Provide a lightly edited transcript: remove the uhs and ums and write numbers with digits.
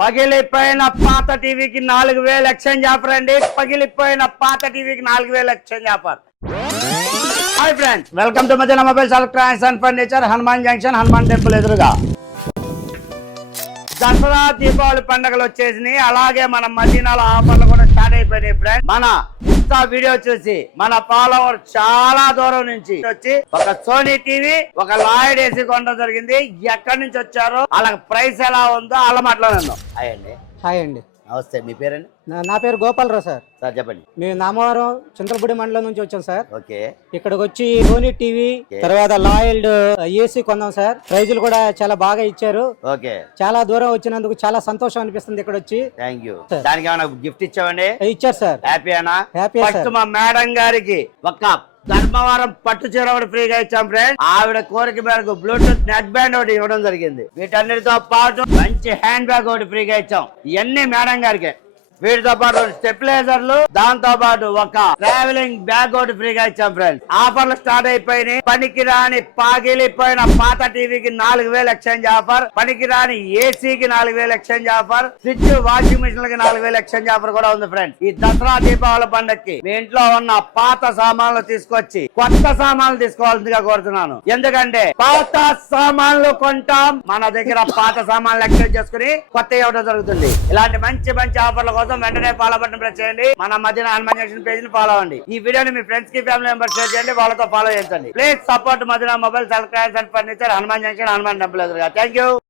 పగిలిపోయిన పాత టీవీకి 4000 ఎక్స్చేంజ్ ఆఫర్ అండి. పగిలిపోయిన పాత టీవీకి 4000 exchange offer. Hi friends, welcome to Madina mobiles electronics and furniture, Hanuman junction, Hanuman temple ఎదురుగా. దసరా దీపావళి పండుగలు వచ్చేసినాయి. అలాగే మన మదీనాలో ఆఫర్లు కూడా స్టార్ట్ అయిపోయినాయి ఫ్రెండ్స్. మన ఇన్స్టా వీడియో చూసి మన ఫాలోవర్ చాలా దూరం నుంచి వచ్చి ఒక సోనీ టీవీ, ఒక లాయిడ్ ఏసీ కొనడం జరిగింది. ఎక్కడి నుంచి వచ్చారో, వాళ్ళకి ప్రైస్ ఎలా ఉందో వాళ్ళ మాట్లాడదాం. హాయ్ అండి. నమస్తే, మీ పేరండి? నా పేరు గోపాలరావు సార్. సార్ చెప్పండి. మేము నామవరం చింతలపూడి మండలం నుంచి వచ్చాం సార్. ఓకే. ఇక్కడికి వచ్చి సోనీ టీవీ, తర్వాత లాయల్డ్ ఏసీ కొన్నాం సార్. ప్రైజులు కూడా చాలా బాగా ఇచ్చారు. ఓకే. చాలా దూరం వచ్చినందుకు చాలా సంతోషం అనిపిస్తుంది ఇక్కడ వచ్చి. Thank you. దానికి ఏమైనా గిఫ్ట్ ఇచ్చామండి? ఇచ్చారు సార్. హ్యాపీనా? హ్యాపీ. ఫస్ట్ మా మేడం గారికి ఒక ధర్మవరం పట్టు చీర ఒకటి ఫ్రీగా ఇచ్చాం ఫ్రెండ్. ఆవిడ కోరిక మేరకు బ్లూటూత్ నెక్ బ్యాండ్ ఒకటి ఇవ్వడం జరిగింది. వీటన్నిటితో పాటు మంచి హ్యాండ్ బ్యాగ్ ఒకటి ఫ్రీగా ఇచ్చాం. ఇవన్నీ మేడం గారికి. వీటితో పాటు స్టెబిలైజర్లు, దాంతో పాటు ఒక ట్రావెలింగ్ బ్యాగ్ ఒకటి ఫ్రీగా ఇచ్చాం ఫ్రెండ్స్. ఆఫర్లు స్టార్ట్ అయిపోయినాయి. పనికిరాని పగిలిపోయిన పాత టీవీకి 4000 ఎక్స్చేంజ్ ఆఫర్, పనికిరాని ఏసీకి 4000 exchange offer, fridge, washing machine కి 4000 ఎక్స్చేంజ్ ఆఫర్ కూడా ఉంది ఫ్రెండ్స్. ఈ దసరా దీపావళి పండుగకి మీ ఇంట్లో ఉన్న పాత సామాన్లు తీసుకొచ్చి కొత్త సామాన్లు తీసుకోవాల్సిందిగా కోరుతున్నాను. ఎందుకంటే పాత సామాన్లు కొంటాం, మన దగ్గర పాత సామాన్లు ఎక్స్చేంజ్ చేసుకుని కొత్త ఇవ్వడం జరుగుతుంది. ఇలాంటి మంచి మంచి ఆఫర్ల కోసం వెంటనే ఫాలో బటన్ ప్రెస్ చేయండి. మన మదీనా హనుమాన్ జంక్షన్ పేజ్ ని ఫాలో అవ్వండి. ఈ వీడియోని మీ ఫ్రెండ్స్ కి, ఫ్యామిలీ మెంబర్స్ షేర్ చేయండి, వాళ్ళతో ఫాలో చేయండి. Please support Madina mobiles electronics and furniture, Hanuman junction, Hanuman temple ఎదురుగా. Thank you.